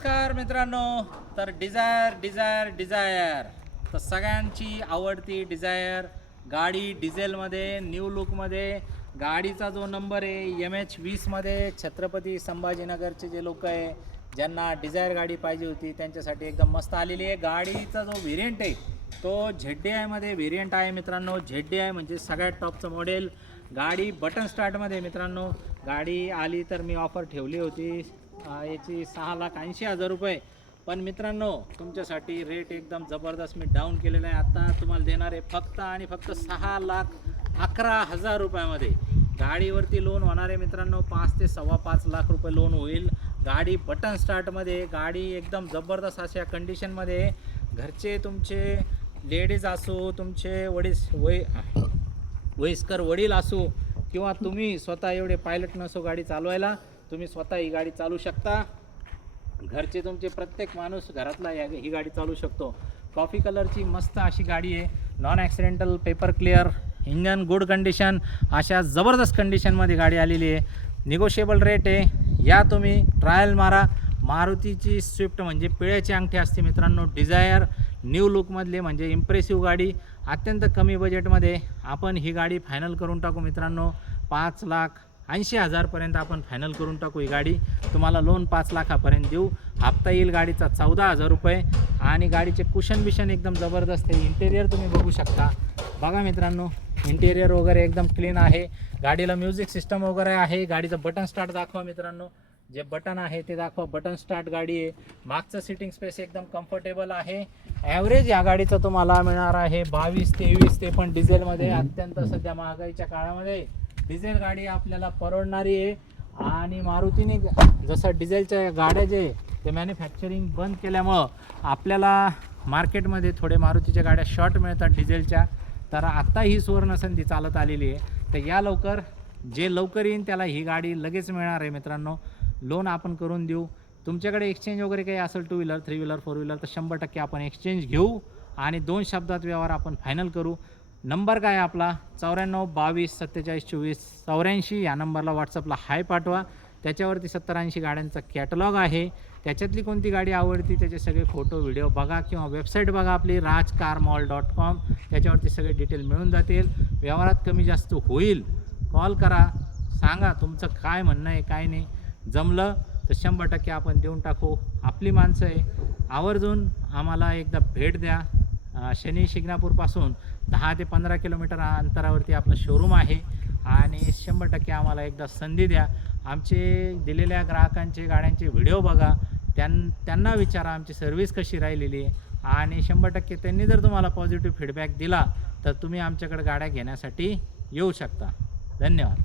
नमस्कार मित्रांनो, तर डिझायर तर सगळ्यांची आवडती डिझायर गाडी डिझेलमध्ये न्यू लुकमध्ये. गाडीचा जो नंबर आहे MH20 मध्ये छत्रपती संभाजीनगरचे जे लोक आहे ज्यांना डिझायर गाडी पाहिजे होती त्यांच्यासाठी एकदम मस्त आलेली आहे. गाडीचा जो व्हेरियंट आहे तो ZDI मध्ये व्हेरियंट आहे मित्रांनो. ZDI म्हणजे सगळ्यात टॉपचं मॉडेल. गाडी बटन स्टार्टमध्ये मित्रांनो. गाडी आली तर मी ऑफर ठेवली होती याची 6,80,000 रुपये, पण मित्रांनो तुमच्यासाठी रेट एकदम जबरदस्त मी डाऊन केलेला आहे. आता तुम्हाला देणार आहे फक्त आणि फक्त 6,11,000 रुपयामध्ये. गाडीवरती लोन होणार आहे मित्रांनो. 5 ते 5.25 लाख रुपये लोन होईल. गाडी बटन स्टार्टमध्ये. गाडी एकदम जबरदस्त अशा कंडिशनमध्ये. घरचे तुमचे लेडीज असो, तुमचे वयस्कर वडील असो किंवा तुम्ही स्वतः एवढे पायलट नसो गाडी चालवायला, तुम्ही स्वतः ही गाडी चालू शकता. घरचे तुमचे प्रत्येक माणूस घरातला ही गाडी चालू शकतो. कॉफी कलरची मस्त अशी गाडी आहे. Non accidental, paper clear, engine good condition, अशा जबरदस्त कंडिशनमध्ये गाडी आलेली आहे. निगोशिएबल रेट आहे. या तुम्ही ट्रायल मारा. मारुतीची स्विफ्ट म्हणजे पिळ्याची अंगठी असते मित्रांनो. डिझायर न्यू लुकमधले म्हणजे इम्प्रेसिव्ह गाडी. अत्यंत कमी बजेटमध्ये आपण ही गाडी फायनल करून टाकू मित्रांनो. 5,80,000पर्यंत आपण फायनल करून टाकू. ही गाडी तुम्हाला लोन 5 लाखापर्यंत देऊ. हप्ता येईल गाडीचा 14,000 रुपये. आणि गाडीचे कुशन बिशन एकदम जबरदस्त आहे. इंटेरियर तुम्ही बघू शकता. बघा मित्रांनो, इंटेरियर वगैरे एकदम क्लीन आहे. गाडीला म्युझिक सिस्टम वगैरे आहे. गाडीचं बटन स्टार्ट दाखवा मित्रांनो. जे बटन आहे ते दाखवा. बटन स्टार्ट गाडी आहे. मागचं सिटिंग स्पेस एकदम कम्फर्टेबल आहे. ॲव्हरेज या गाडीचं तुम्हाला मिळणार आहे 22-23, ते पण डिझेलमध्ये. अत्यंत सध्या महागाईच्या काळामध्ये डिझेल गाडी आपल्याला परवडणारी आहे. आणि मारुतीने जसं डिझेलच्या गाड्या जे ते मॅन्युफॅक्चरिंग बंद केल्यामुळं आपल्याला मार्केटमध्ये थोडे मारुतीच्या गाड्या शॉर्ट मिळतात डिझेलच्या. तर आत्ता ही सुवर्णसंधी चालत आलेली आहे. तर या लवकर, जे लवकर येईन त्याला ही गाडी लगेच मिळणार आहे मित्रांनो. लोन आपण करून देऊ. तुमच्याकडे एक्सचेंज वगैरे काही असेल 2 व्हीलर 3 व्हीलर 4 व्हीलर तर 100% आपण एक्सचेंज घेऊ आणि 2 शब्दात व्यवहार आपण फायनल करू. नंबर काय आहे आपला 94 22 47 24 84. या नंबरला व्हॉट्सअपला हाय पाठवा. त्याच्यावरती 70-80 गाड्यांचा कॅटलॉग आहे. त्याच्यातली कोणती गाडी आवडती त्याचे सगळे फोटो व्हिडिओ बघा किंवा वेबसाईट बघा आपली rajcarmall.com. त्याच्यावरती सगळे डिटेल मिळून जातील. व्यवहारात कमी जास्त होईल. कॉल करा, सांगा तुमचं काय म्हणणं आहे काय नाही. जमलं तर 100% आपण देऊन टाकू. आपली माणसं आहे. आवर्जून आम्हाला एकदा भेट द्या. शनी शिंगणापूरपासून 10 ते 15 किलोमीटर अंतरावरती आपलं शोरूम आहे. आणि 100% आम्हाला एकदा संधी द्या. आमचे दिलेल्या ग्राहकांचे गाड्यांचे व्हिडिओ बघा. त्यांना विचारा आमची सर्व्हिस कशी राहिलेली आहे. आणि 100% त्यांनी जर तुम्हाला पॉझिटिव्ह फीडबॅक दिला तर तुम्ही आमच्याकडे गाड्या घेण्यासाठी येऊ शकता. धन्यवाद.